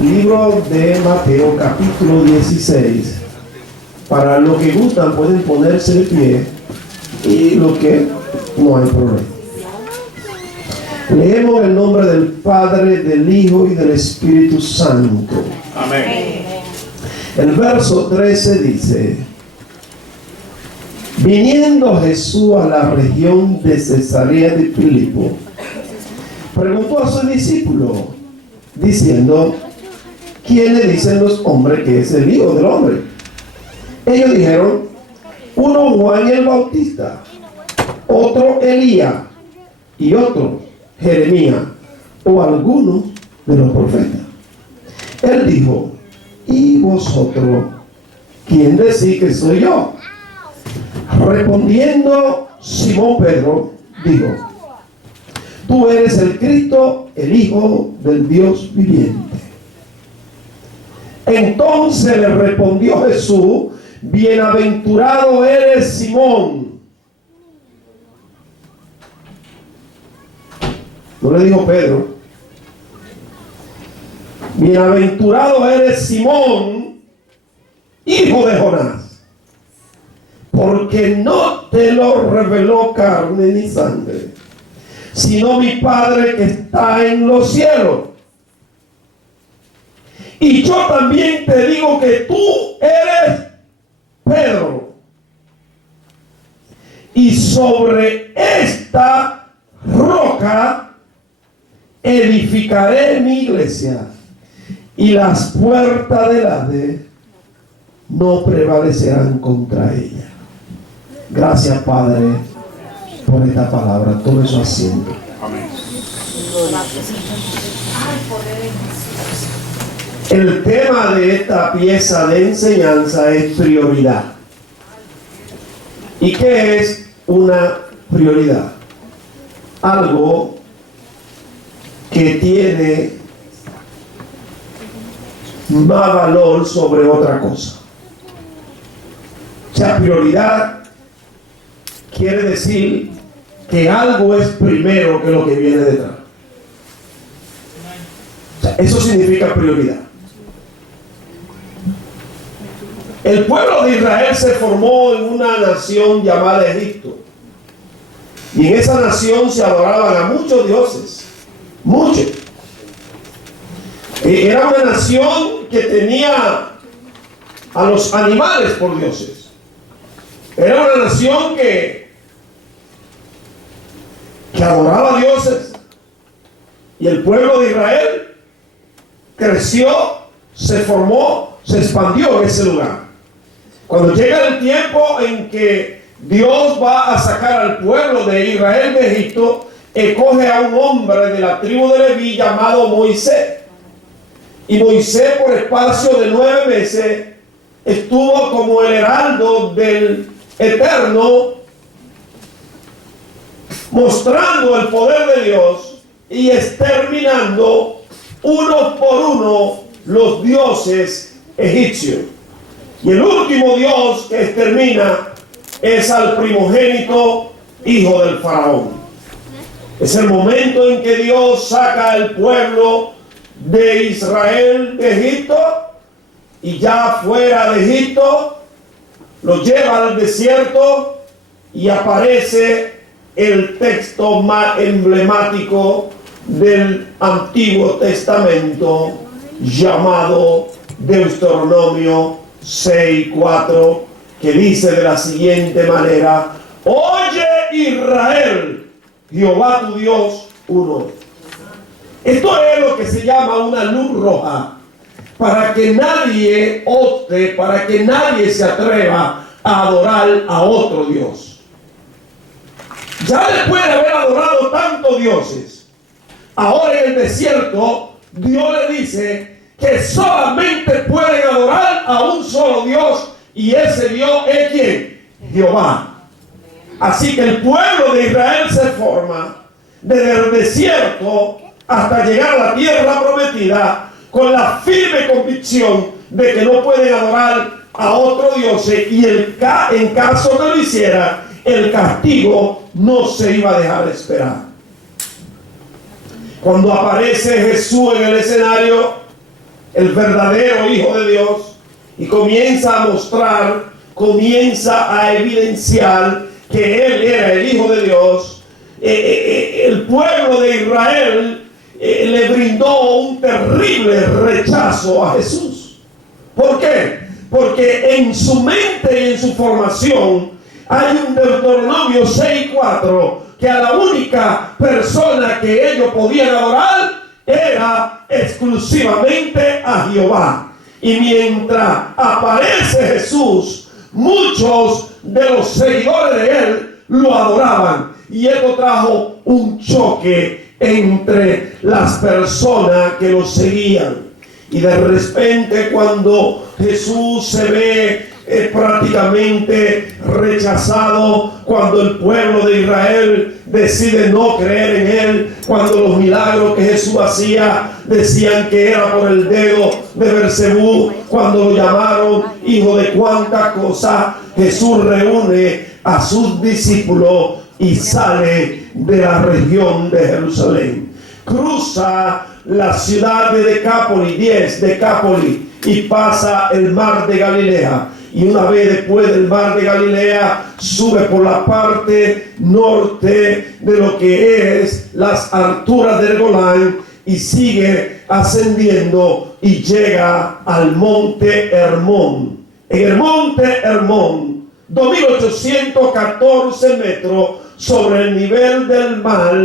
Libro de Mateo, capítulo 16. Para los que gustan pueden ponerse de pie, y los que no hay problema. Leemos en el nombre del Padre, del Hijo y del Espíritu Santo. Amén. El verso 13 dice: viniendo Jesús a la región de Cesarea de Filipo, preguntó a sus discípulos, diciendo: ¿quién le dicen los hombres que es el Hijo del Hombre? Ellos dijeron: uno Juan el Bautista, otro Elías, y otro Jeremías, o alguno de los profetas. Él dijo: ¿y vosotros quién decís que soy yo? Respondiendo Simón Pedro, dijo: tú eres el Cristo, el Hijo del Dios viviente. Entonces le respondió Jesús: bienaventurado eres Simón. No le dijo Pedro. Bienaventurado eres Simón, hijo de Jonás, porque no te lo reveló carne ni sangre, sino mi Padre que está en los cielos. Y yo también te digo que tú eres Pedro, y sobre esta roca edificaré mi iglesia, y las puertas del Hades no prevalecerán contra ella. Gracias, Padre, por esta palabra. Todo eso asiento. Amén. El tema de esta pieza de enseñanza es prioridad. ¿Y qué es una prioridad? Algo que tiene más valor sobre otra cosa. O sea, prioridad quiere decir que algo es primero que lo que viene detrás. O sea, eso significa prioridad. El pueblo de Israel se formó en una nación llamada Egipto. Y en esa nación se adoraban a muchos dioses. Muchos. Era una nación que tenía a los animales por dioses. Era una nación que adoraba a dioses. Y el pueblo de Israel creció, se formó, se expandió en ese lugar. Cuando llega el tiempo en que Dios va a sacar al pueblo de Israel de Egipto, escoge a un hombre de la tribu de Leví llamado Moisés. Y Moisés, por espacio de 9 meses, estuvo como el heraldo del Eterno, mostrando el poder de Dios y exterminando uno por uno los dioses egipcios. Y el último dios que extermina es al primogénito hijo del faraón. Es el momento en que Dios saca al pueblo de Israel de Egipto, y ya fuera de Egipto lo lleva al desierto, y aparece el texto más emblemático del Antiguo Testamento llamado Deuteronomio 6:4, que dice de la siguiente manera: oye Israel, Jehová tu Dios uno es. Esto es lo que se llama una luz roja, para que nadie opte, para que nadie se atreva a adorar a otro Dios. Ya después de haber adorado tantos dioses, ahora en el desierto Dios le dice que solamente pueden adorar a un solo Dios, y ese Dios es ¿quién? Jehová. Así que el pueblo de Israel se forma desde el desierto hasta llegar a la tierra prometida, con la firme convicción de que no pueden adorar a otro Dios, y en caso que lo hiciera, el castigo no se iba a dejar esperar. Cuando aparece Jesús en el escenario, el verdadero Hijo de Dios, y comienza a mostrar, comienza a evidenciar que Él era el Hijo de Dios, el pueblo de Israel le brindó un terrible rechazo a Jesús. ¿Por qué? Porque en su mente y en su formación hay un Deuteronomio 6:4 que a la única persona que ellos podían adorar era exclusivamente a Jehová. Y mientras aparece Jesús, muchos de los seguidores de Él lo adoraban. Y esto trajo un choque entre las personas que lo seguían. Y de repente, cuando Jesús se ve prácticamente rechazado, cuando el pueblo de Israel decide no creer en Él, cuando los milagros que Jesús hacía decían que era por el dedo de Beelzebú, cuando lo llamaron hijo de cuánta cosa, Jesús reúne a sus discípulos y sale de la región de Jerusalén. Cruza la ciudad de Decápolis, y pasa el mar de Galilea. Y una vez después del mar de Galilea, sube por la parte norte de lo que es las alturas del Golán y sigue ascendiendo y llega al monte Hermón. En el monte Hermón, 2814 metros sobre el nivel del mar,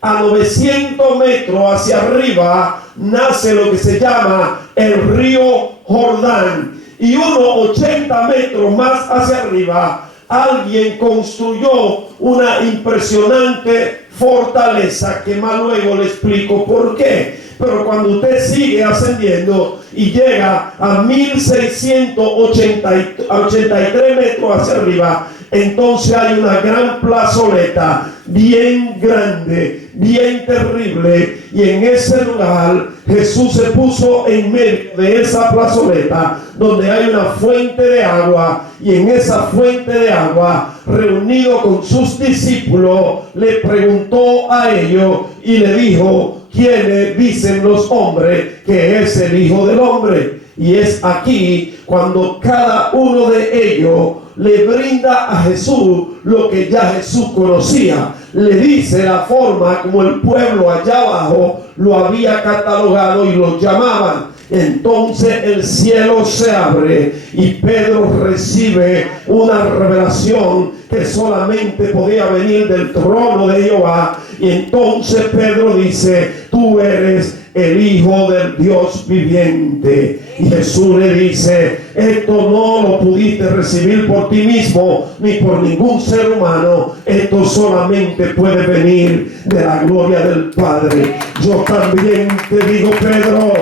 a 900 metros hacia arriba, nace lo que se llama el río Jordán. Y unos 80 metros más hacia arriba, alguien construyó una impresionante fortaleza que más luego le explico por qué. Pero cuando usted sigue ascendiendo y llega a 1683 metros hacia arriba, entonces hay una gran plazoleta bien grande, bien terrible, y en ese lugar Jesús se puso en medio de esa plazoleta donde hay una fuente de agua, y en esa fuente de agua, reunido con sus discípulos, le preguntó a ellos y le dijo: ¿quiénes dicen los hombres que es el Hijo del Hombre? Y es aquí cuando cada uno de ellos le brinda a Jesús lo que ya Jesús conocía. Le dice la forma como el pueblo allá abajo lo había catalogado y lo llamaban. Entonces el cielo se abre y Pedro recibe una revelación que solamente podía venir del trono de Jehová. Y entonces Pedro dice: tú eres el Hijo del Dios viviente. Y Jesús le dice: esto no lo pudiste recibir por ti mismo ni por ningún ser humano, esto solamente puede venir de la gloria del Padre. Yo también te digo, Pedro,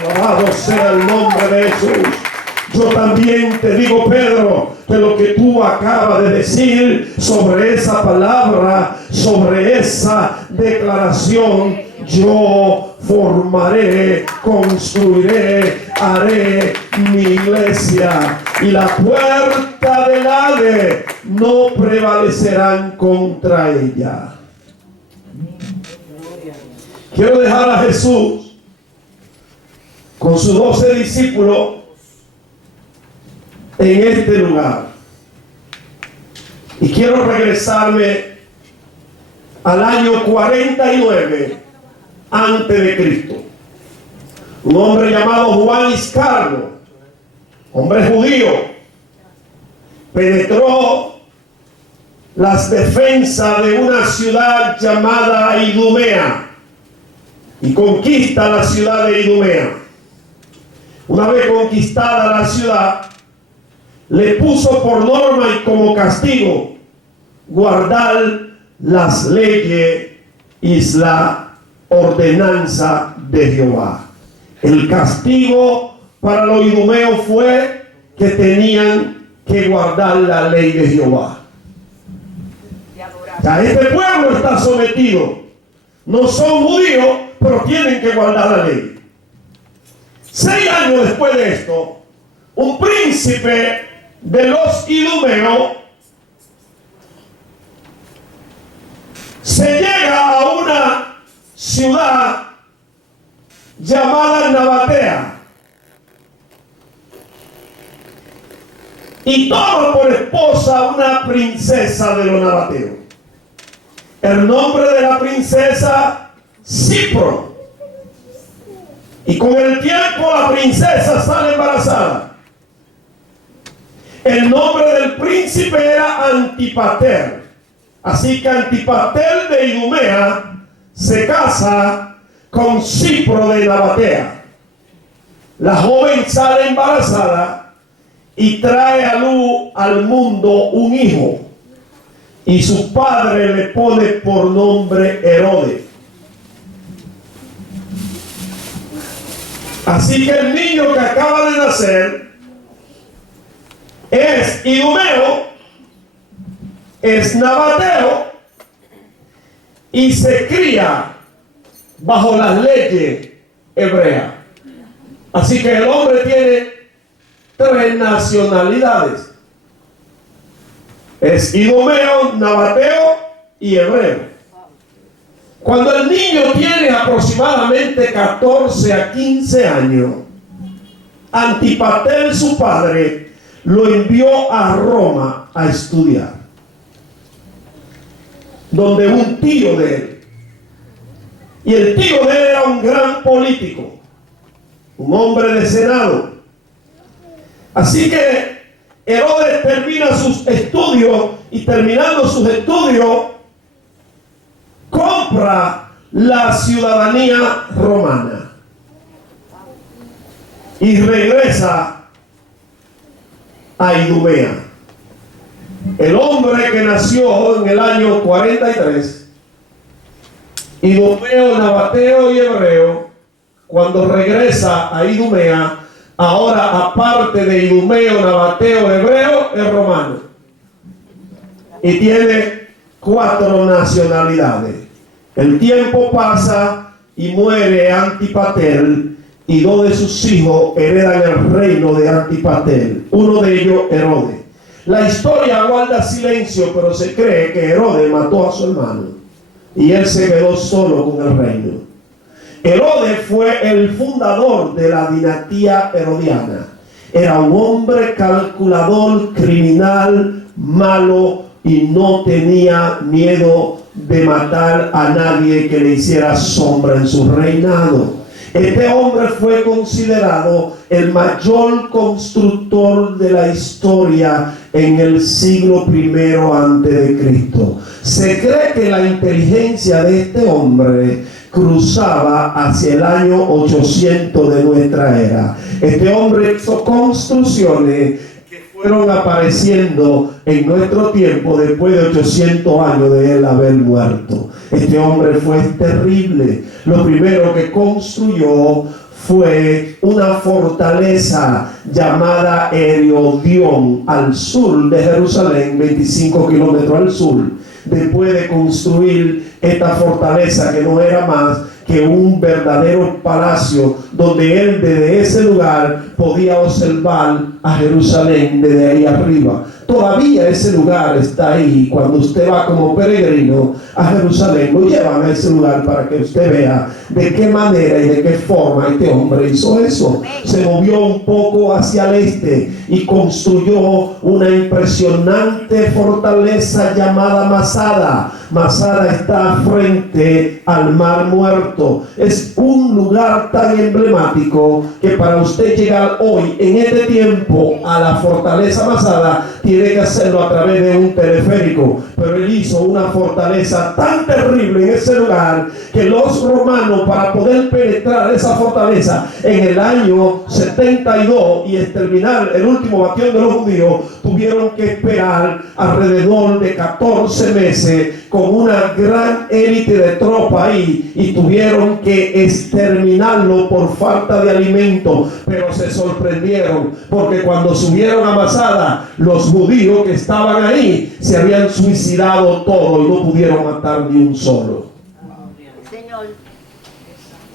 alabado sea el nombre de Jesús. Yo también te digo, Pedro, que lo que tú acabas de decir sobre esa palabra, sobre esa declaración, yo formaré, construiré, haré mi iglesia, y la puerta del Hades no prevalecerán contra ella. Quiero dejar a Jesús con sus 12 discípulos en este lugar, y quiero regresarme al año 49 antes de Cristo. Un hombre llamado Juan Iscarno, hombre judío, penetró las defensas de una ciudad llamada Idumea y conquista la ciudad de Idumea. Una vez conquistada la ciudad, le puso por norma y como castigo guardar las leyes y la ordenanza de Jehová. El castigo para los idumeos fue que tenían que guardar la ley de Jehová. Ya este pueblo está sometido. No son judíos, pero tienen que guardar la ley. 6 años después de esto, un príncipe de los idumeos se llega a una ciudad llamada Nabatea y toma por esposa una princesa de los nabateos. El nombre de la princesa, Cipro. Y con el tiempo la princesa sale embarazada. El nombre del príncipe era Antipater. Así que Antipater de Idumea se casa con Cipro de Nabatea. La joven sale embarazada y trae a luz al mundo un hijo. Y su padre le pone por nombre Herodes. Así que el niño que acaba de nacer es idumeo, es nabateo y se cría bajo las leyes hebreas. Así que el hombre tiene 3 nacionalidades. Es idumeo, nabateo y hebreo. Cuando el niño tiene aproximadamente 14 a 15 años, Antipater, su padre, lo envió a Roma a estudiar, donde un tío de él, y el tío de él era un gran político, un hombre de senado. Así que Herodes termina sus estudios y terminando sus estudios compra la ciudadanía romana y regresa a Idumea. El hombre que nació en el año 43, idumeo, nabateo y hebreo, cuando regresa a Idumea, ahora aparte de idumeo, nabateo, hebreo, es romano. Y tiene 4 nacionalidades. El tiempo pasa y muere Antipater y 2 de sus hijos heredan el reino de Antipater. Uno de ellos, Herodes. La historia guarda silencio, pero se cree que Herodes mató a su hermano y él se quedó solo con el reino. Herodes fue el fundador de la dinastía herodiana. Era un hombre calculador, criminal, malo y no tenía miedo de matar a nadie que le hiciera sombra en su reinado. Este hombre fue considerado el mayor constructor de la historia en el siglo I antes de Cristo. Se cree que la inteligencia de este hombre cruzaba hacia el año 800 de nuestra era. Este hombre hizo construcciones que fueron apareciendo en nuestro tiempo después de 800 años de él haber muerto. Este hombre fue terrible. Lo primero que construyó fue una fortaleza llamada Herodión al sur de Jerusalén, 25 kilómetros al sur. Después de construir esta fortaleza, que no era más que un verdadero palacio, donde él desde ese lugar podía observar a Jerusalén desde ahí arriba. Todavía ese lugar está ahí. Cuando usted va como peregrino a Jerusalén, lo llevan a ese lugar para que usted vea de qué manera y de qué forma este hombre hizo eso. Se movió un poco hacia el este y construyó una impresionante fortaleza llamada Masada. Masada está frente al Mar Muerto. Es un lugar tan emblemático que para usted llegar hoy, en este tiempo, a la fortaleza Masada, tiene que hacerlo a través de un teleférico. Pero él hizo una fortaleza tan terrible en ese lugar que los romanos, para poder penetrar esa fortaleza en el año 72 y exterminar el último bastión de los judíos, tuvieron que esperar alrededor de 14 meses con una gran élite de tropa ahí, y tuvieron que exterminarlo por falta de alimento. Pero se sorprendieron porque cuando subieron a Masada, los judíos que estaban ahí se habían suicidado todos y no pudieron matar ni un solo. Señor.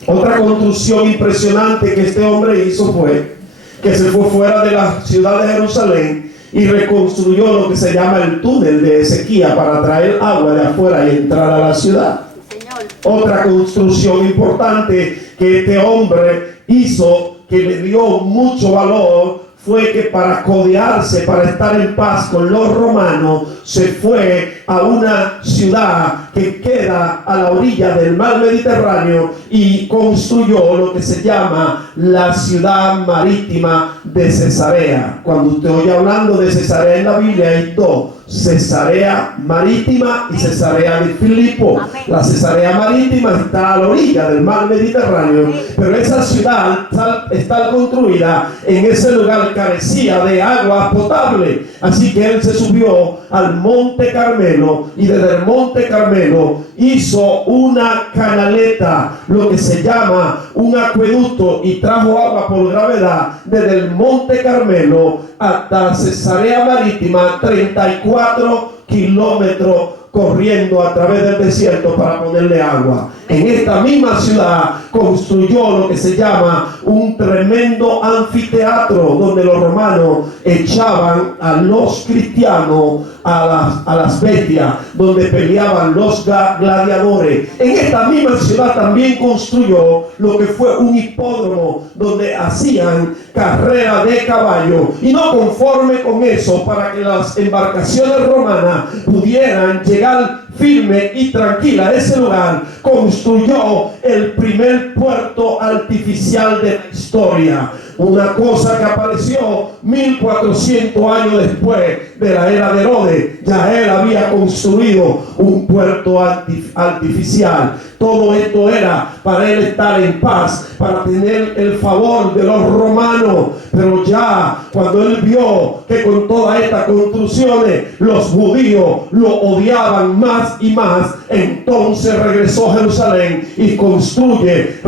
Otra construcción impresionante que este hombre hizo fue que se fue fuera de la ciudad de Jerusalén y reconstruyó lo que se llama el túnel de Ezequías para traer agua de afuera y entrar a la ciudad. Señor. Otra construcción importante que este hombre hizo, que le dio mucho valor, fue que para codearse, para estar en paz con los romanos, se fue a una ciudad que queda a la orilla del mar Mediterráneo y construyó lo que se llama la ciudad marítima de Cesarea. Cuando usted oye hablando de Cesarea en la Biblia, hay dos: Cesarea marítima y Cesarea de Filipo. La Cesarea marítima está a la orilla del mar Mediterráneo, pero esa ciudad está construida en ese lugar, carecía de agua potable, así que él se subió al Monte Carmelo y desde el Monte Carmelo hizo una canaleta, lo que se llama un acueducto, y trajo agua por gravedad desde el Monte Carmelo hasta Cesarea marítima, 34 kilómetros corriendo a través del desierto para ponerle agua. En esta misma ciudad construyó lo que se llama un tremendo anfiteatro donde los romanos echaban a los cristianos a las bestias, donde peleaban los gladiadores. En esta misma ciudad también construyó lo que fue un hipódromo donde hacían carrera de caballo, y no conforme con eso, para que las embarcaciones romanas pudieran llegar firme y tranquila a ese lugar, construyó el primer puerto artificial de la historia. Una cosa que apareció 1400 años después de la era de Herodes. Ya él había construido un puerto artificial. Todo esto era para él estar en paz, para tener el favor de los romanos. Pero ya cuando él vio que con todas estas construcciones los judíos lo odiaban más y más, entonces regresó a Jerusalén y reconstruye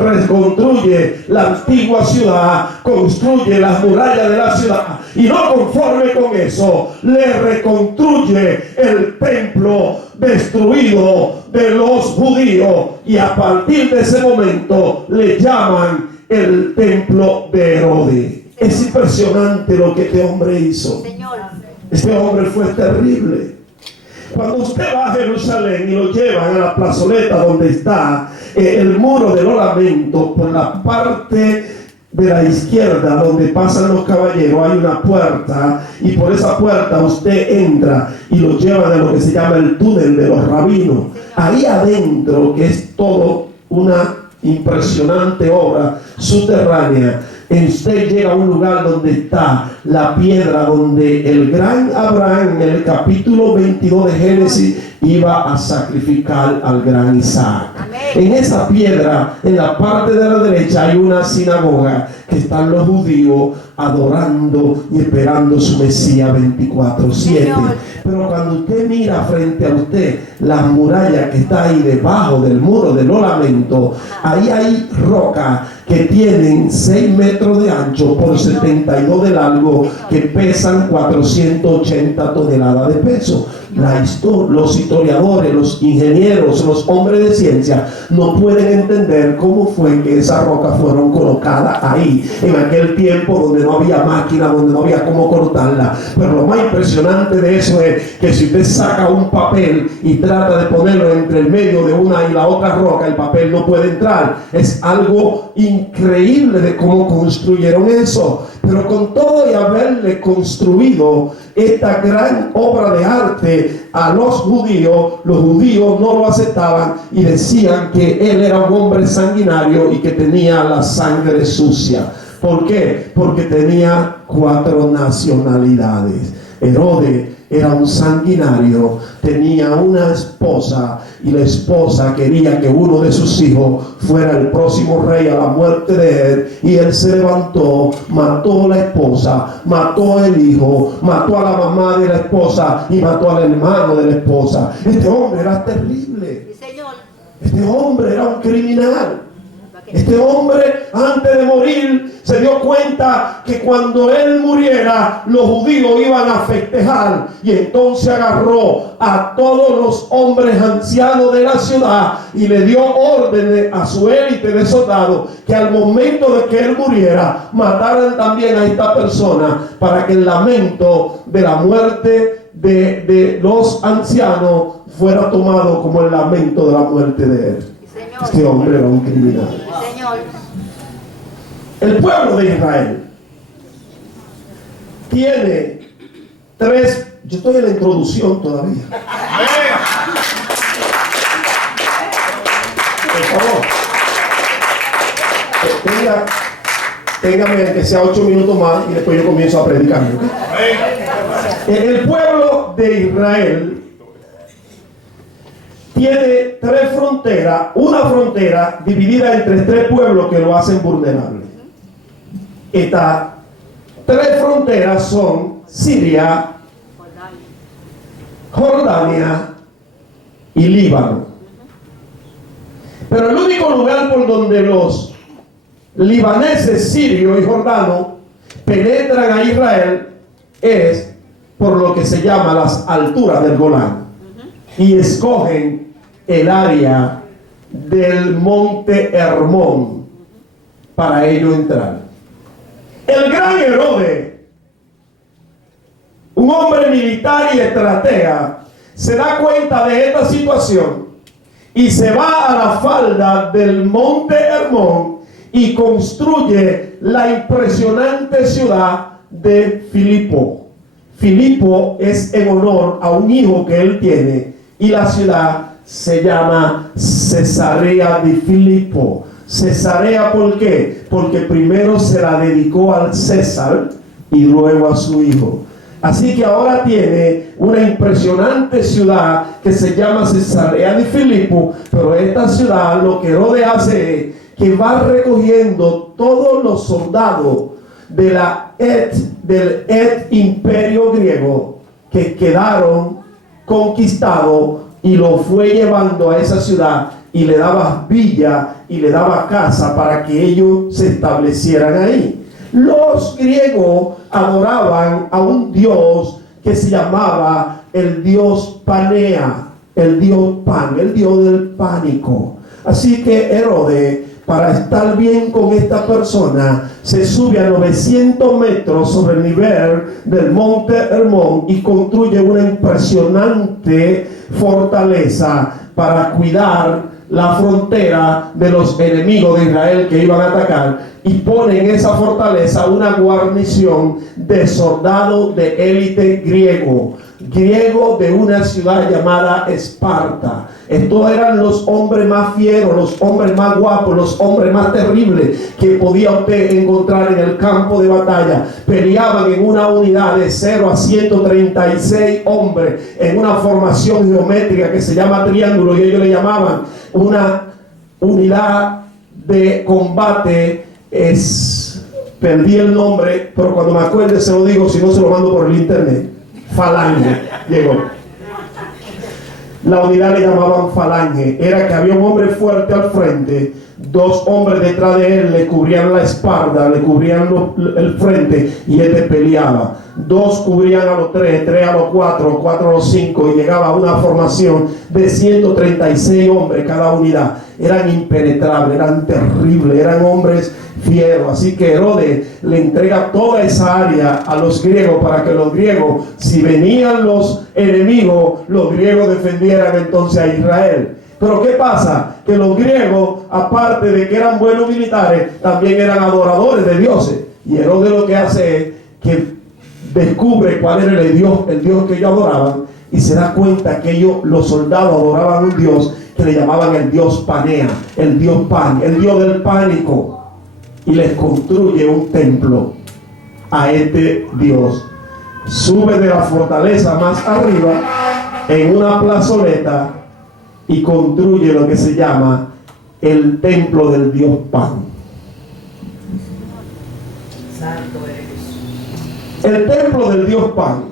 la antigua ciudad, construye las murallas de la ciudad, y no conforme con eso, le reconstruye el templo destruido de los judíos, y a partir de ese momento le llaman el templo de Herodes. Es impresionante lo que este hombre hizo. Este hombre fue terrible. Cuando usted va a Jerusalén y lo llevan a la plazoleta donde está el muro de los lamentos, por la parte de la izquierda donde pasan los caballeros hay una puerta, y por esa puerta usted entra y lo llevan a lo que se llama el túnel de los rabinos. Ahí adentro, que es todo una impresionante obra subterránea, usted llega a un lugar donde está la piedra donde el gran Abraham, en el capítulo 22 de Génesis, iba a sacrificar al gran Isaac. En esa piedra, en la parte de la derecha, hay una sinagoga que están los judíos adorando y esperando su Mesías 24/7. Pero cuando usted mira frente a usted la muralla que está ahí debajo del muro de los lamentos, ahí hay rocas que tienen 6 metros de ancho por 72 de largo, que pesan 480 toneladas de peso. Los historiadores, los ingenieros, los hombres de ciencia no pueden entender cómo fue que esas rocas fueron colocadas ahí en aquel tiempo donde no había máquina, donde no había cómo cortarla. Pero lo más impresionante de eso es que si usted saca un papel y trata de ponerlo entre el medio de una y la otra roca, el papel no puede entrar. Es algo increíble de cómo construyeron eso. Pero con todo y haberle construido esta gran obra de arte a los judíos no lo aceptaban y decían que él era un hombre sanguinario y que tenía la sangre sucia. ¿Por qué? Porque tenía 4 nacionalidades. Herodes era un sanguinario, tenía una esposa, y la esposa quería que uno de sus hijos fuera el próximo rey a la muerte de él, y él se levantó, mató a la esposa, mató al hijo, mató a la mamá de la esposa y mató al hermano de la esposa. Este hombre era terrible. Este hombre era un criminal. Este hombre, antes de morir, se dio cuenta que cuando él muriera, los judíos iban a festejar, y entonces agarró a todos los hombres ancianos de la ciudad y le dio órdenes a su élite de soldados que al momento de que él muriera, mataran también a esta persona, para que el lamento de la muerte de los ancianos fuera tomado como el lamento de la muerte de él. Este hombre era un criminal. El pueblo de Israel tiene tres. Yo estoy en la introducción todavía. Por favor, téngame que sea 8 minutos más y después yo comienzo a predicar. El pueblo de Israel tiene tres fronteras, una frontera dividida entre tres pueblos que lo hacen vulnerable. Estas tres fronteras son Siria, Jordania y Líbano. Pero el único lugar por donde los libaneses, sirios y jordanos penetran a Israel es por lo que se llama las alturas del Golán. Y escogen el área del monte Hermón para ello entrar. El gran Herodes, un hombre militar y estratega, se da cuenta de esta situación y se va a la falda del monte Hermón y construye la impresionante ciudad de Filipo. Filipo es en honor a un hijo que él tiene y la ciudad se llama Cesarea de Filipo. Cesarea, ¿por qué? Porque primero se la dedicó al César y luego a su hijo. Así que ahora tiene una impresionante ciudad que se llama Cesarea de Filipo, pero esta ciudad lo que Herodes hace es que va recogiendo todos los soldados de del imperio griego que quedaron conquistados y lo fue llevando a esa ciudad y le daba villa y le daba casa para que ellos se establecieran ahí. Los griegos adoraban a un dios que se llamaba el dios Panea, el dios Pan, el dios del pánico. Así que Herodes, para estar bien con esta persona, se sube a 900 metros sobre el nivel del monte Hermón y construye una impresionante fortaleza para cuidar la frontera de los enemigos de Israel que iban a atacar, y pone en esa fortaleza una guarnición de soldados de élite griego de una ciudad llamada Esparta. Estos eran los hombres más fieros, los hombres más guapos, los hombres más terribles que podía usted encontrar en el campo de batalla. Peleaban en una unidad de 0 a 136 hombres en una formación geométrica que se llama triángulo, y ellos le llamaban una unidad de combate. Perdí el nombre, pero cuando me acuerde se lo digo, si no se lo mando por el internet. Falange, llegó. La unidad le llamaban falange. Era que había un hombre fuerte al frente, dos hombres detrás de él le cubrían la espalda, le cubrían el frente, y él peleaba. Dos cubrían a los tres, tres a los cuatro, cuatro a los cinco, y llegaba a una formación de 136 hombres cada unidad. Eran impenetrables, eran terribles, eran hombres fieros. Así que Herodes le entrega toda esa área a los griegos para que los griegos, si venían los enemigos, los griegos defendieran entonces a Israel. Pero ¿qué pasa? Que los griegos, aparte de que eran buenos militares, también eran adoradores de dioses. Y Herodes lo que hace es que descubre cuál era el Dios que ellos adoraban, y se da cuenta que ellos, los soldados, adoraban un Dios que le llamaban el Dios Panea, el Dios Pan, el Dios del pánico. Y les construye un templo a este Dios. Sube de la fortaleza más arriba en una plazoleta y construye lo que se llama el templo del Dios Pan. Santo eres. El templo del Dios Pan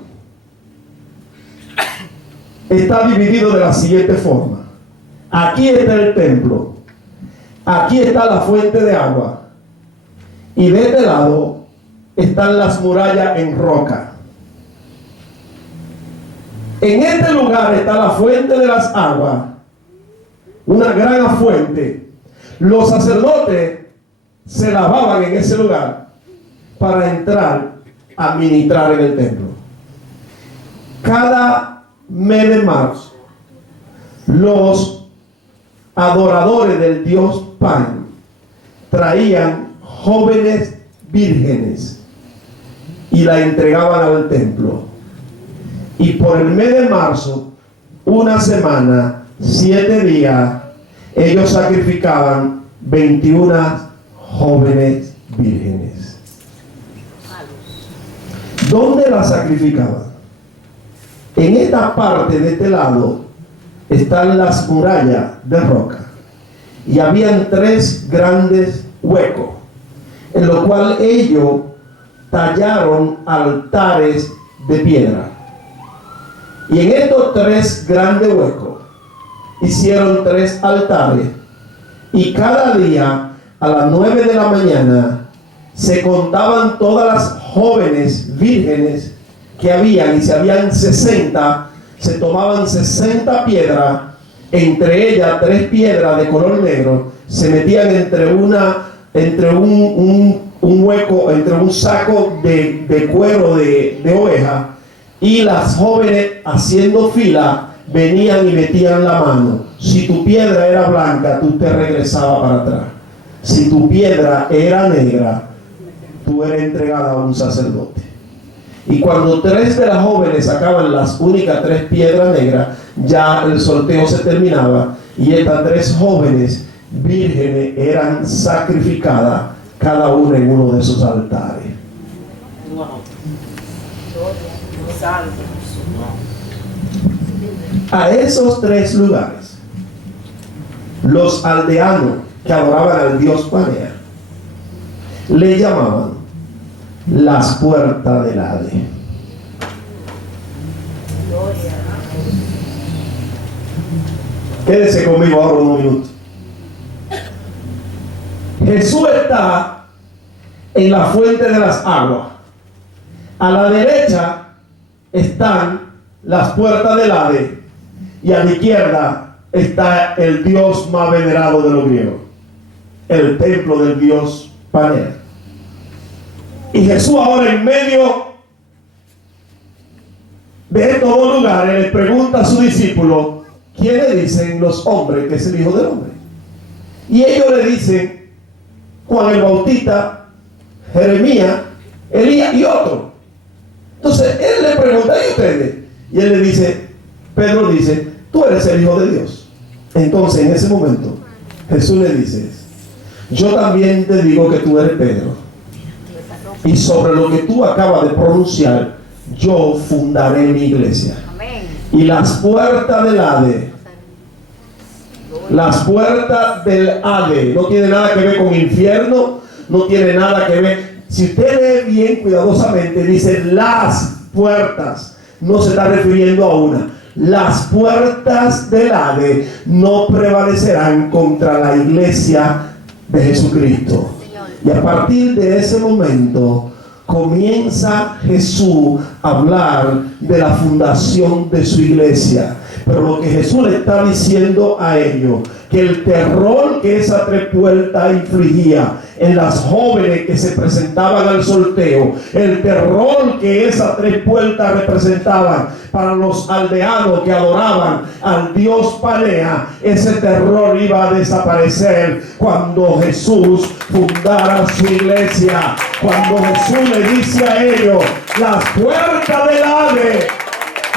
está dividido de la siguiente forma. Aquí está el templo, aquí está la fuente de agua, y de este lado están las murallas en roca. En este lugar está la fuente de las aguas, una gran fuente. Los sacerdotes se lavaban en ese lugar para entrar a ministrar en el templo. Cada mes de marzo, los adoradores del dios Pan traían jóvenes vírgenes y la entregaban al templo. Y por el mes de marzo, una semana, 7 días, ellos sacrificaban 21 jóvenes vírgenes. ¿Dónde las sacrificaban? En esta parte de este lado están las murallas de roca. Y habían 3 grandes huecos, en los cuales ellos tallaron altares de piedra. Y en estos 3 grandes huecos hicieron 3 altares. Y cada día a las 9 de la mañana se contaban todas las jóvenes vírgenes que habían, y si habían 60, se tomaban 60 piedras, entre ellas 3 piedras de color negro, se metían entre un hueco, entre un saco de cuero de oveja, y las jóvenes haciendo fila venían y metían la mano. Si tu piedra era blanca, tú te regresabas para atrás. Si tu piedra era negra, tú eres entregada a un sacerdote. Y cuando 3 de las jóvenes sacaban las únicas 3 piedras negras, ya el sorteo se terminaba, y estas 3 jóvenes vírgenes eran sacrificadas, cada una en uno de esos altares. A esos 3 lugares, los aldeanos que adoraban al dios Panea le llamaban las puertas del Hades. Quédese conmigo ahora unos minutos. Jesús está en la fuente de las aguas. A la derecha están las puertas del Hades, y a la izquierda está el dios más venerado de los griegos, el templo del dios Panea. Y Jesús ahora, en medio de estos 2 lugares, le pregunta a sus discípulos: ¿quién le dicen los hombres que es el Hijo del Hombre? Y ellos le dicen: Juan el Bautista, Jeremías, Elías y otro. Entonces él le pregunta: ¿y ustedes? Y él le dice, Pedro dice: tú eres el Hijo de Dios. Entonces en ese momento Jesús le dice: yo también te digo que tú eres Pedro, y sobre lo que tú acabas de pronunciar, yo fundaré mi iglesia. Amén. Y las puertas del Hades, no tiene nada que ver con infierno, no tiene nada que ver. Si usted lee bien cuidadosamente, dice las puertas, no se está refiriendo a una. Las puertas del Hades no prevalecerán contra la iglesia de Jesucristo. Y a partir de ese momento comienza Jesús a hablar de la fundación de su iglesia. Pero lo que Jesús le está diciendo a ellos, que el terror que esa 3 puertas infligía en las jóvenes que se presentaban al sorteo, el terror que esas 3 puertas representaban para los aldeanos que adoraban al dios Panea, ese terror iba a desaparecer cuando Jesús fundara su iglesia. Cuando Jesús le dice a ellos: las puertas del Hades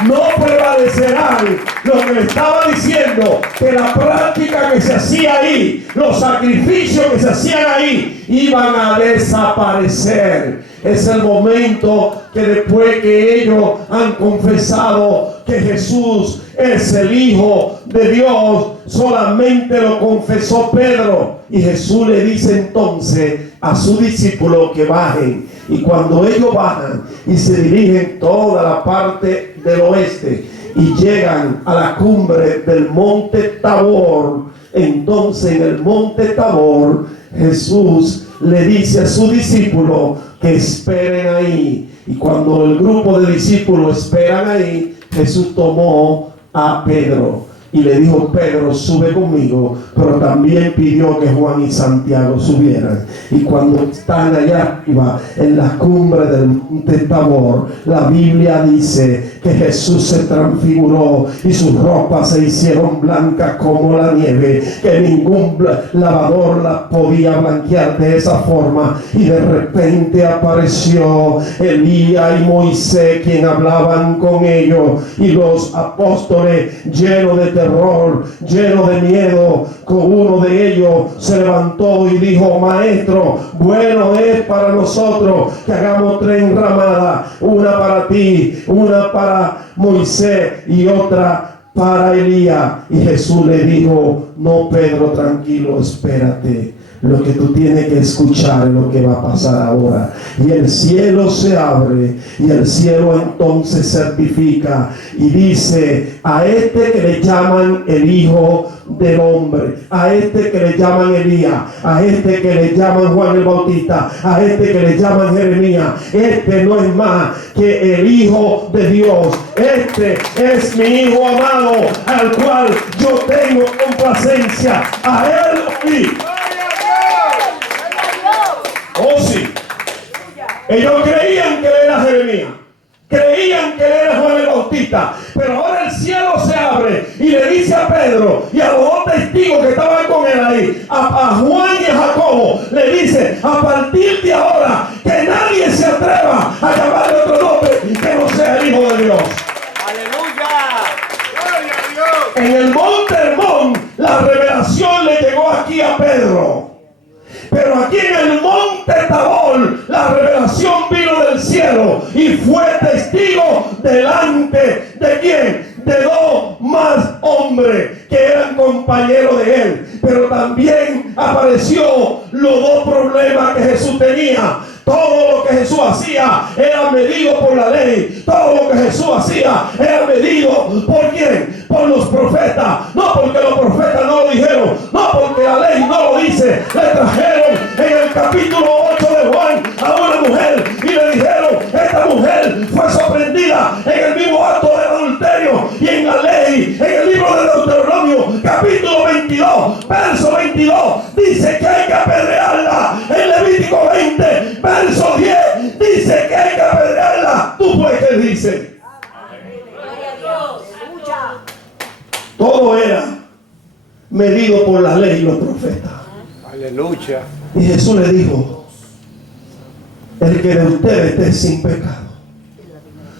no prevalecerán. Lo que le estaba diciendo, que la práctica que se hacía ahí, los sacrificios que se hacían ahí, iban a desaparecer. Es el momento que después que ellos han confesado que Jesús es el Hijo de Dios, solamente lo confesó Pedro, y Jesús le dice entonces a sus discípulos que bajen. Y cuando ellos bajan y se dirigen toda la parte del oeste y llegan a la cumbre del monte Tabor, entonces en el monte Tabor Jesús le dice a sus discípulos que esperen ahí. Y cuando el grupo de discípulos esperan ahí, Jesús tomó a Pedro. y le dijo: Pedro, sube conmigo. Pero también pidió que Juan y Santiago subieran. Y cuando están allá arriba en la cumbre del monte Tabor, la Biblia dice que Jesús se transfiguró y sus ropas se hicieron blancas como la nieve, que ningún lavador las podía blanquear de esa forma. Y de repente apareció Elías y Moisés, quien hablaban con ellos, y los apóstoles, llenos de terror, llenos de miedo, con uno de ellos se levantó y dijo: Maestro, bueno es para nosotros que hagamos 3 enramadas, una para ti, una para Moisés y otra para Elías. Y Jesús le dijo: no, Pedro, tranquilo, espérate. Lo que tú tienes que escuchar es lo que va a pasar ahora. Y el cielo se abre, y el cielo entonces certifica y dice: a este que le llaman el Hijo del Hombre, a este que le llaman Elías, a este que le llaman Juan el Bautista, a este que le llaman Jeremías, este no es más que el Hijo de Dios. Este es mi Hijo amado, al cual yo tengo complacencia. A él oí. Oh, sí. Ellos creían que él era Jeremías, creían que él era Juan el Bautista, pero ahora el cielo se abre y le dice a Pedro y a los 2 testigos que estaban con él ahí, a Juan y a Jacobo, le dice: a partir de ahora, que nadie se atreva a llamarle otro nombre que no sea el Hijo de Dios. ¡Aleluya! ¡Gloria a Dios! En el monte Hermón, la revelación le llegó aquí a Pedro. Pero aquí en el monte Tabor, la revelación vino del cielo y fue testigo delante de ¿quién? De 2 más hombres que eran compañeros de él. Pero también apareció los 2 problemas que Jesús tenía. Todo lo que Jesús hacía era medido por la ley. Todo lo que Jesús hacía era medido ¿por quién? Por los profetas. No porque los profetas no lo dijeron, no porque la ley no lo dice. Le trajeron en el capítulo 8 de Juan a una mujer y le dijeron: esta mujer fue sorprendida en el mismo acto del adulterio. Y en la ley, en el libro de Deuteronomio, capítulo 22, verso 22, dice que hay que apedrearla. En Levítico 20, verso 10, dice que hay que apedrearla. ¿Tú puedes qué dice? Gloria a Dios. Escucha. Todo era medido por la ley y los profetas. Aleluya. Y Jesús le dijo: el que de ustedes esté sin pecado,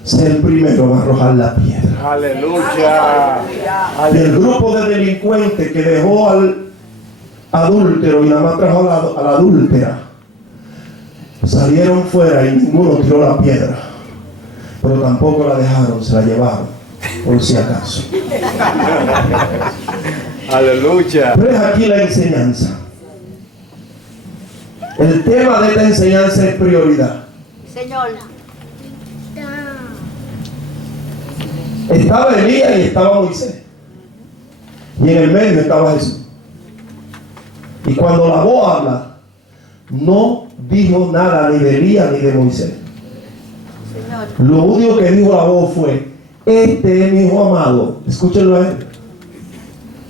sea el primero en arrojar la piedra. Aleluya. Y el grupo de delincuentes que dejó al adúltero y nada más trajo a la adúltera, salieron fuera y ninguno tiró la piedra, pero tampoco la dejaron, se la llevaron, por si acaso. Aleluya. Pero es aquí la enseñanza. El tema de esta enseñanza es prioridad. Señor. Estaba Elías y estaba Moisés, y en el medio estaba Jesús. Y cuando la voz habla, no dijo nada ni de Elías ni de Moisés. Señor. Lo único que dijo la voz fue: este es mi Hijo amado. Escúchenlo a él.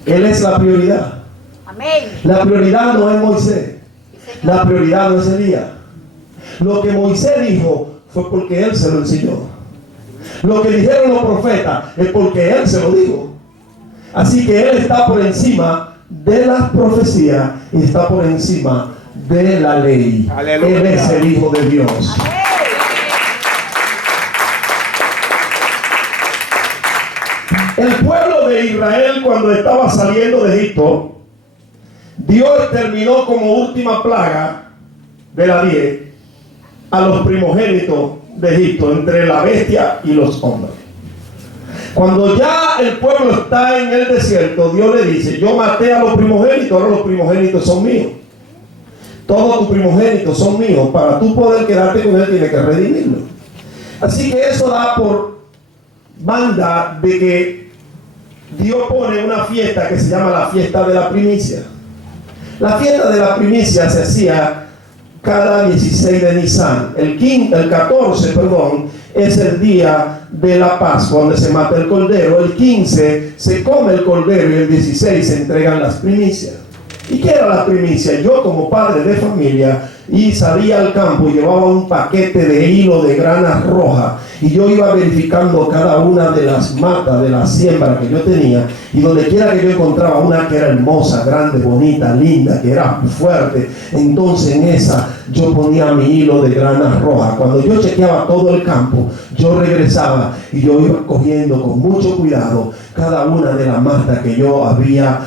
Él es la prioridad. Amén. La prioridad no es Moisés. La prioridad no es Elías. Lo que Moisés dijo fue porque él se lo enseñó. Lo que dijeron los profetas es porque él se lo dijo. Así que él está por encima de las profecías y está por encima de la ley. Aleluya. Él es el Hijo de Dios. El pueblo de Israel, cuando estaba saliendo de Egipto, Dios terminó como última plaga de la 10 a los primogénitos de Egipto, entre la bestia y los hombres. Cuando ya el pueblo está en el desierto, Dios le dice: yo maté a los primogénitos, ahora los primogénitos son míos. Todos tus primogénitos son míos. Para tú poder quedarte con él, tienes que redimirlo. Así que eso da por banda de que Dios pone una fiesta que se llama la fiesta de la primicia. La fiesta de la primicia se hacía cada 16 de Nisan. El 14, es el día de la Pascua, donde se mata el cordero. El 15 se come el cordero y el 16 se entregan las primicias. ¿Y qué era la primicia? Yo, como padre de familia, y salía al campo y llevaba un paquete de hilo de grana roja, y yo iba verificando cada una de las matas de la siembra que yo tenía, y donde quiera que yo encontraba una que era hermosa, grande, bonita, linda, que era fuerte, entonces en esa yo ponía mi hilo de grana roja. Cuando yo chequeaba todo el campo, yo regresaba y yo iba cogiendo con mucho cuidado cada una de las matas que yo había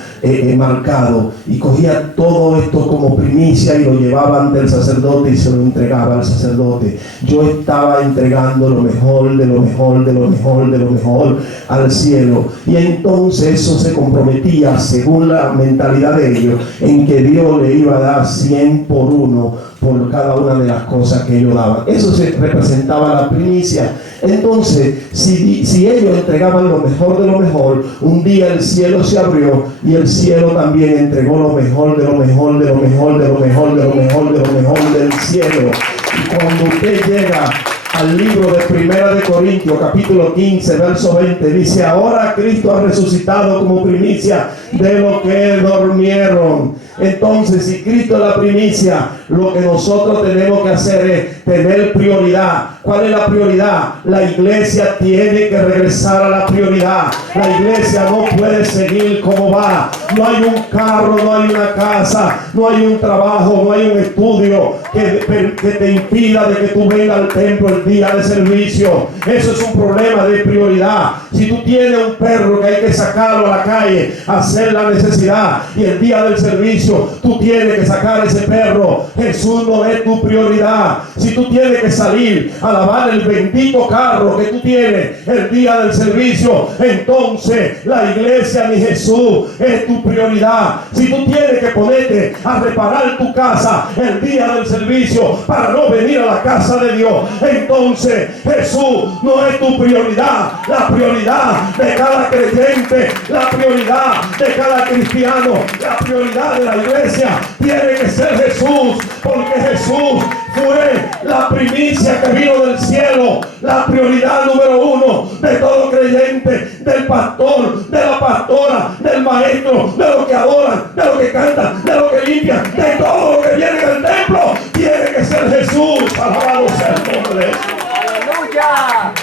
marcado, y cogía todo esto como primicia y lo llevaba ante el sacerdote y se lo entregaba al sacerdote. Yo estaba entregando lo mejor de lo mejor de lo mejor de lo mejor al cielo, y entonces eso se comprometía, según la mentalidad de ellos, en que Dios le iba a dar 100 por 1 por cada una de las cosas que ellos daban. Eso se representaba la primicia. Entonces, si ellos entregaban lo mejor de lo mejor, un día el cielo se abrió y el cielo también entregó lo mejor de lo mejor de lo mejor de lo mejor de lo mejor de lo mejor del cielo. Y cuando usted llega al libro de Primera de Corintios, capítulo 15, verso 20, dice: ahora Cristo ha resucitado como primicia de los que durmieron. Entonces, si Cristo es la primicia, lo que nosotros tenemos que hacer es tener prioridad. ¿Cuál es la prioridad? La iglesia tiene que regresar a la prioridad. La iglesia no puede seguir como va. No hay un carro, no hay una casa, no hay un trabajo, no hay un estudio que te impida de que tú vengas al templo el día de servicio. Eso es un problema de prioridad. Si tú tienes un perro que hay que sacarlo a la calle a hacer la necesidad, y el día del servicio tú tienes que sacar ese perro, Jesús no es tu prioridad. Si tú tienes que salir a lavar el bendito carro que tú tienes el día del servicio, entonces la iglesia ni Jesús es tu prioridad. Si tú tienes que ponerte a reparar tu casa el día del servicio para no venir a la casa de Dios, entonces Jesús no es tu prioridad. La prioridad de cada creyente, la prioridad de cada cristiano, la prioridad de la iglesia tiene que ser Jesús, porque Jesús fue la primicia que vino del cielo, la prioridad número 1 de todo creyente, del pastor, de la pastora, del maestro, de los que adoran, de los que cantan, de los que limpian, de todo lo que viene del templo, tiene que ser Jesús. Alabado sea el nombre. ¡Aleluya!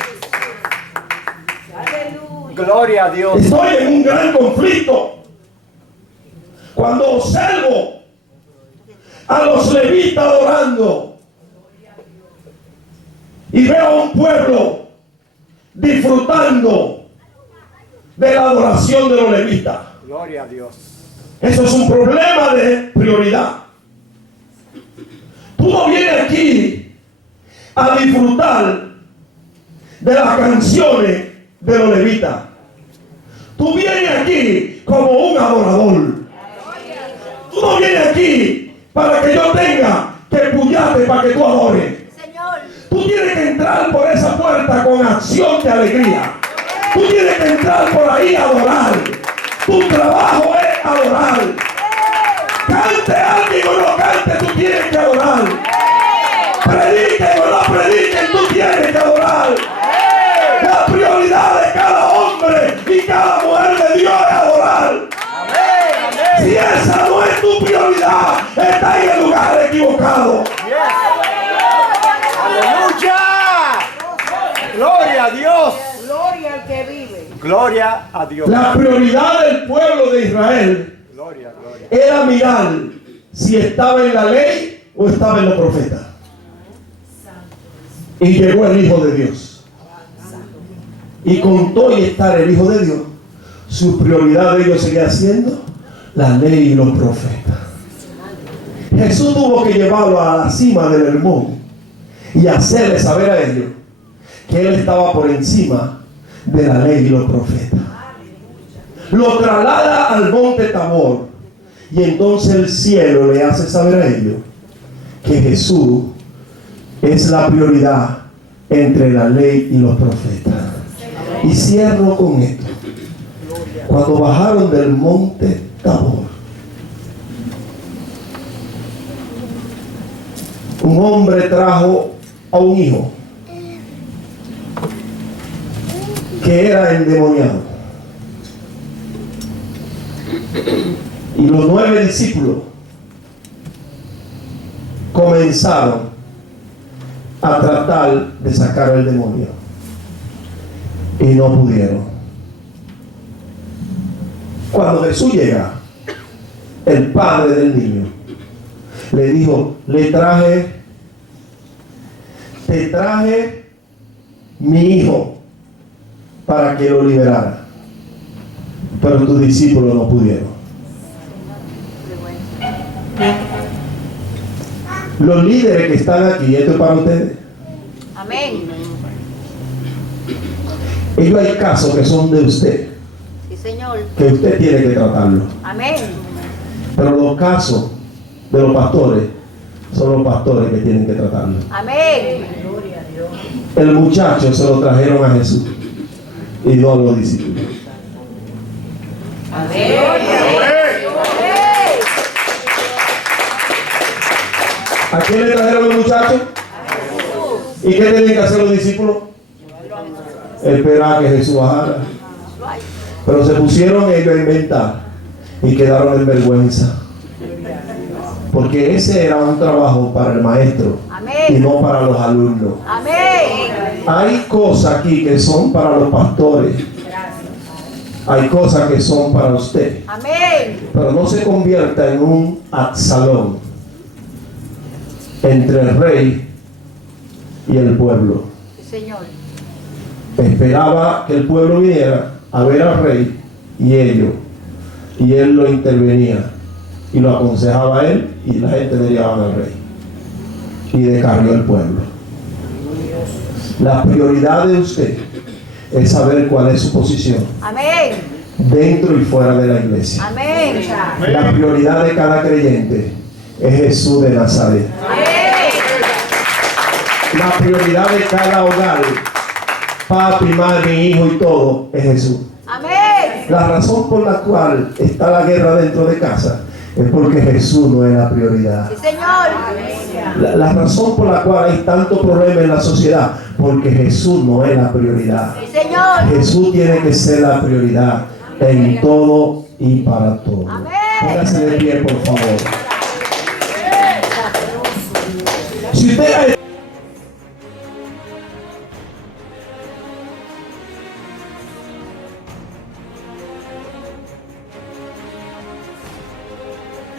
Gloria a Dios. Estoy en un gran conflicto cuando observo a los levitas adorando y veo a un pueblo disfrutando de la adoración de los levitas. Gloria a Dios. Eso es un problema de prioridad. Tú no vienes aquí a disfrutar de las canciones de los levitas. Tú vienes aquí como un adorador. Tú no vienes aquí para que yo tenga que puñarte para que tú adores. Tú tienes que entrar por esa puerta con acción de alegría. Tú tienes que entrar por ahí a adorar. Tu trabajo es adorar. Cante alguien o no cante, tú tienes que adorar. Prediquen o no prediquen, tú tienes que adorar. La prioridad de cada hombre y cada mujer de Dios es adorar. Si esa no es tu prioridad, está en el lugar equivocado. ¡Aleluya! ¡Gloria a Dios! Gloria al que vive. ¡Gloria a Dios! La prioridad del pueblo de Israel Gloria, gloria. era mirar si estaba en la ley o estaba en los profetas. Y llegó el Hijo de Dios. Y con todo y estar el Hijo de Dios, su prioridad de ellos seguía siendo la ley y los profetas. Jesús tuvo que llevarlo a la cima del Hermón y hacerle saber a ellos que Él estaba por encima de la ley y los profetas. Lo traslada al monte Tabor, y entonces el cielo le hace saber a ellos que Jesús es la prioridad entre la ley y los profetas. Y cierro con esto. Cuando bajaron del monte Tabor, un hombre trajo a un hijo que era endemoniado. Y los 9 discípulos comenzaron a tratar de sacar el demonio y no pudieron. Cuando Jesús llega, el padre del niño le dijo: te traje mi hijo para que lo liberara, pero tus discípulos no pudieron. Los líderes que están aquí, esto es para ustedes. Amén. Ellos hay casos que son de usted, Sí, Señor. que usted tiene que tratarlo. Amén. Pero los casos de los pastores son los pastores que tienen que tratarlo. Amén. El muchacho se lo trajeron a Jesús y no a los discípulos. Amén. ¿A quién le trajeron los muchachos? ¿Y qué tenían que hacer los discípulos? Esperar que Jesús bajara. Pero se pusieron ellos a inventar y quedaron en vergüenza. Porque ese era un trabajo para el maestro y Amén. no para los alumnos. Amén. Hay cosas aquí que son para los pastores. Hay cosas que son para usted. Amén. Pero no se convierta en un Absalón entre el rey y el pueblo. Sí, Señor. Esperaba que el pueblo viniera a ver al rey y él lo intervenía y lo aconsejaba a él, y la gente le llevaba al rey y descarrió el pueblo. La prioridad de usted es saber cuál es su posición Amén. dentro y fuera de la iglesia. Amén. La prioridad de cada creyente es Jesús de Nazaret. La prioridad de cada hogar, papi, madre, hijo y todo, es Jesús. Amén. La razón por la cual está la guerra dentro de casa es porque Jesús no es la prioridad. Sí, Señor. La razón por la cual hay tanto problema en la sociedad, porque Jesús no es la prioridad. Sí, Señor. Jesús tiene que ser la prioridad en todo y para todo. Amén. Póngase de pie, por favor. Si usted